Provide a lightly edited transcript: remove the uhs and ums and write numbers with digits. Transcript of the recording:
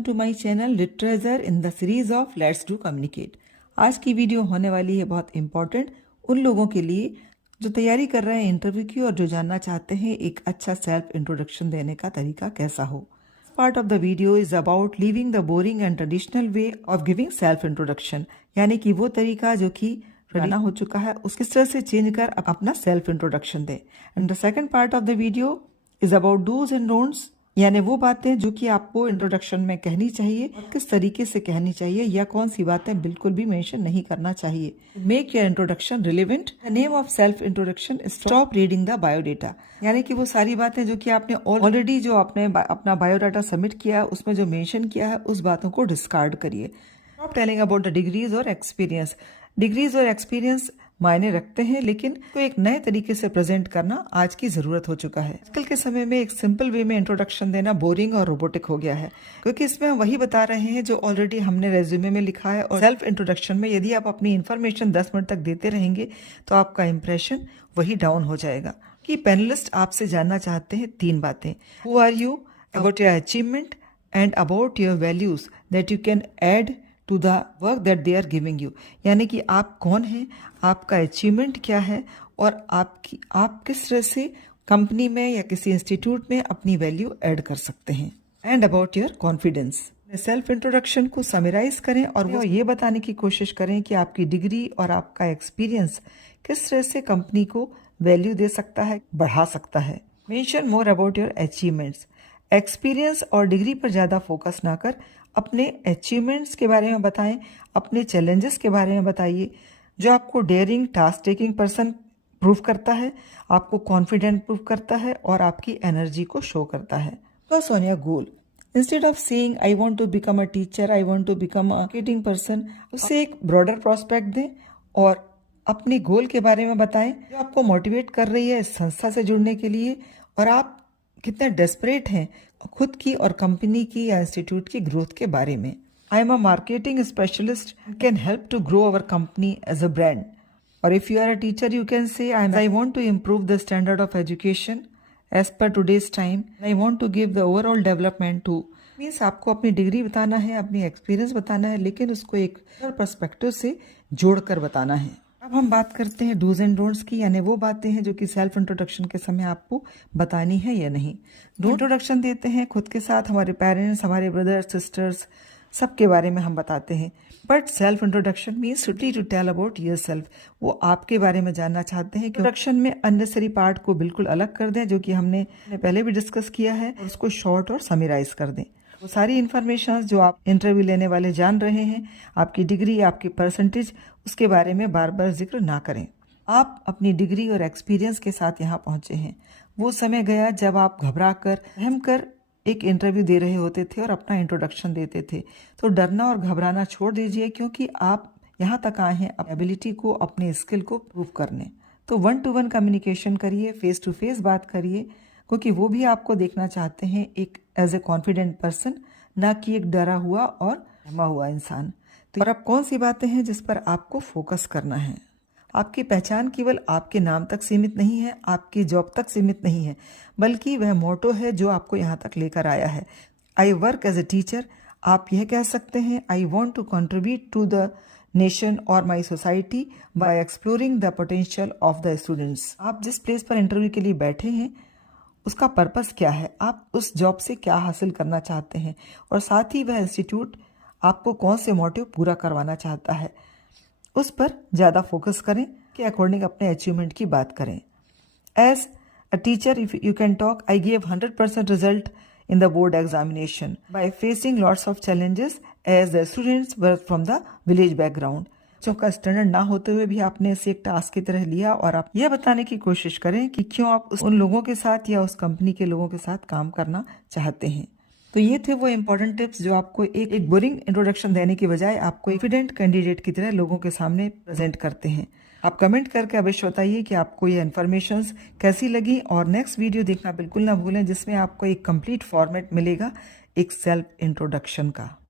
Welcome to my channel literature in the series of let's do communicate. आज की video होने वाली है बहुत इंपॉर्टेंट उन लोगों के लिए जो तैयारी कर रहे हैं इंटरव्यू की और जो जानना चाहते हैं एक अच्छा सेल्फ इंट्रोडक्शन देने का तरीका कैसा हो। Part of the video is about leaving the boring and traditional way of giving self introduction, यानी कि वो तरीका जो कि पुराना हो चुका है उस किस तरह से चेंज कर अपना सेल्फ इंट्रोडक्शन दे। And the second part of the video is about do's and don'ts, यानी वो बातें जो कि आपको इंट्रोडक्शन में कहनी चाहिए और किस तरीके से कहनी चाहिए या कौन सी बातें बिल्कुल भी मेंशन नहीं करना चाहिए। Make your introduction relevant. The name of self introduction is stop reading the biodata, यानी कि वो सारी बातें जो कि आपने ऑलरेडी जो आपने अपना बायोडाटा सबमिट किया उसमें जो मेंशन किया है उस बातों को डिस्कार्ड करिए। Stop telling about the degrees और एक्सपीरियंस। डिग्रीज और एक्सपीरियंस मायने रखते हैं, लेकिन तो एक नए तरीके से प्रेजेंट करना आज की जरूरत हो चुका है। आजकल के समय में एक सिंपल वे में इंट्रोडक्शन देना बोरिंग और रोबोटिक हो गया है, क्योंकि इसमें हम वही बता रहे हैं जो ऑलरेडी हमने रेज्यूमे में लिखा है। और सेल्फ इंट्रोडक्शन में यदि आप अपनी इन्फॉर्मेशन 10 मिनट तक देते रहेंगे तो आपका इंप्रेशन वही डाउन हो जाएगा। कि पैनलिस्ट आपसे जानना चाहते हैं 3 बातें। Who are you, about your achievement and about your values that you can add to the work that they are giving you, यानी कि आप कौन हैं, आपका अचीवमेंट क्या है और आप किस तरह से कंपनी में या किसी इंस्टीट्यूट में अपनी वैल्यू ऐड कर सकते हैं। And about your confidence. Self introduction को समराइज करें और वो ये बताने की कोशिश करें कि आपकी डिग्री और आपका एक्सपीरियंस किस तरह से कंपनी को वैल्यू दे सकता है, बढ़ा सकता है। Mention more about your achievements. Experience और डिग्री पर ज़्यादा फोकस ना कर अपने अचीवमेंट्स के बारे में बताएं, अपने चैलेंजेस के बारे में बताइए जो आपको daring task taking person prove करता है, आपको कॉन्फिडेंट प्रूव करता है और आपकी एनर्जी को शो करता है। Focus on your goal instead of saying I want to become a teacher, I want to become a marketing person, उससे एक ब्रॉडर प्रोस्पेक्ट दें और अपनी गोल के बारे में बताएं जो आपको मोटिवेट कर रही है इस संस्था से जुड़ने के लिए और आप कितने डेस्परेट हैं खुद की और कंपनी की या इंस्टीट्यूट की ग्रोथ के बारे में। I am a marketing specialist, can help to grow our company as a brand. और if you are a teacher you can say I want to improve the standard of education as per today's time, I want to give the overall development to. Means आपको अपनी degree बताना है, अपनी experience बताना है, लेकिन उसको एक पर्सपेक्टिव से जोड़कर बताना है। अब हम बात करते हैं डूज एंड डोंट्स की, यानी वो बातें हैं जो कि सेल्फ इंट्रोडक्शन के समय आपको बतानी है या नहीं। इंट्रोडक्शन देते हैं खुद के साथ, हमारे पेरेंट्स, हमारे ब्रदर्स सिस्टर्स सबके बारे में हम बताते हैं। But self introduction means simply to tell about yourself. वो आपके बारे में जानना चाहते हैं। इंट्रोडक्शन में अननेसेसरी पार्ट को बिल्कुल अलग कर दें जो कि हमने पहले भी डिस्कस किया है, और उसको शॉर्ट और समराइज कर दें। वो सारी इन्फॉर्मेशन जो आप इंटरव्यू लेने वाले जान रहे हैं, आपकी डिग्री, आपकी परसेंटेज, उसके बारे में बार बार जिक्र ना करें। आप अपनी डिग्री और एक्सपीरियंस के साथ यहाँ पहुंचे हैं। वो समय गया जब आप घबरा कर सहम कर एक इंटरव्यू दे रहे होते थे और अपना इंट्रोडक्शन देते थे। तो डरना और घबराना छोड़ दीजिए, क्योंकि आप यहाँ तक आए हैं अपनी एबिलिटी को, अपने स्किल को प्रूव करने। तो 1-to-1 कम्युनिकेशन करिए, फेस टू फेस बात करिए, क्योंकि वो भी आपको देखना चाहते हैं एक एज ए कॉन्फिडेंट पर्सन, ना कि एक डरा हुआ और सहमा हुआ इंसान। तो और अब कौन सी बातें हैं जिस पर आपको फोकस करना है। आपकी पहचान केवल आपके नाम तक सीमित नहीं है, आपकी जॉब तक सीमित नहीं है, बल्कि वह मोटो है जो आपको यहाँ तक लेकर आया है। I work as a teacher, आप यह कह सकते हैं I want to contribute to the nation और my society by exploring the potential of the students. आप जिस प्लेस पर इंटरव्यू के लिए बैठे हैं उसका पर्पस क्या है, आप उस जॉब से क्या हासिल करना चाहते हैं, और साथ ही वह इंस्टीट्यूट आपको कौन से मोटिव पूरा करवाना चाहता है, उस पर ज़्यादा फोकस करें कि अकॉर्डिंग अपने अचीवमेंट की बात करें। As a teacher if you can talk, I give 100% result in the board examination by facing lots of challenges as the students were from the village background. बच्चों का स्टैंडर्ड ना होते हुए भी आपने इसे एक टास्क की तरह लिया और आप यह बताने की कोशिश करें कि क्यों आप उन लोगों के साथ या उस कंपनी के लोगों के साथ काम करना चाहते हैं। तो ये थे वो इंपॉर्टेंट टिप्स जो आपको एक बोरिंग इंट्रोडक्शन देने की बजाय आपको कॉन्फिडेंट कैंडिडेट की तरह लोगों के सामने प्रेजेंट करते हैं। आप कमेंट करके अवश्य बताइए कि आपको ये इन्फॉर्मेशन कैसी लगी, और नेक्स्ट वीडियो देखना बिल्कुल ना भूलें जिसमें आपको एक कंप्लीट फॉर्मेट मिलेगा एक सेल्फ इंट्रोडक्शन का।